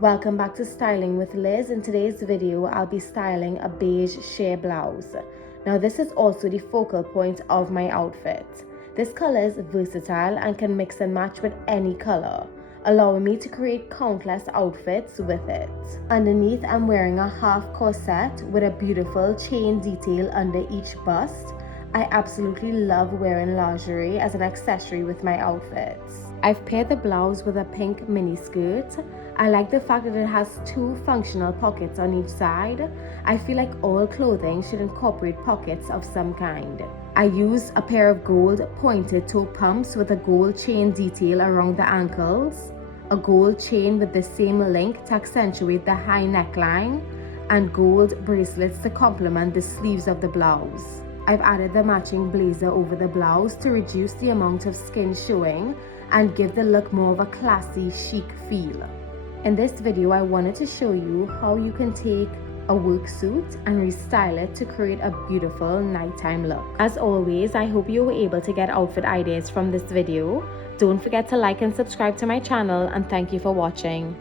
Welcome back to Styling with Liz. In today's video, I'll be styling a beige sheer blouse. Now this is also the focal point of my outfit. This color is versatile and can mix and match with any color, allowing me to create countless outfits with it. Underneath, I'm wearing a half corset with a beautiful chain detail under each bust. I absolutely love wearing lingerie as an accessory with my outfits. I've paired the blouse with a pink mini skirt. I like the fact that it has two functional pockets on each side. I feel like all clothing should incorporate pockets of some kind. I used a pair of gold pointed toe pumps with a gold chain detail around the ankles, a gold chain with the same link to accentuate the high neckline, and gold bracelets to complement the sleeves of the blouse. I've added the matching blazer over the blouse to reduce the amount of skin showing and give the look more of a classy, chic feel. In this video, I wanted to show you how you can take a work suit and restyle it to create a beautiful nighttime look. As always, I hope you were able to get outfit ideas from this video. Don't forget to like and subscribe to my channel, and thank you for watching.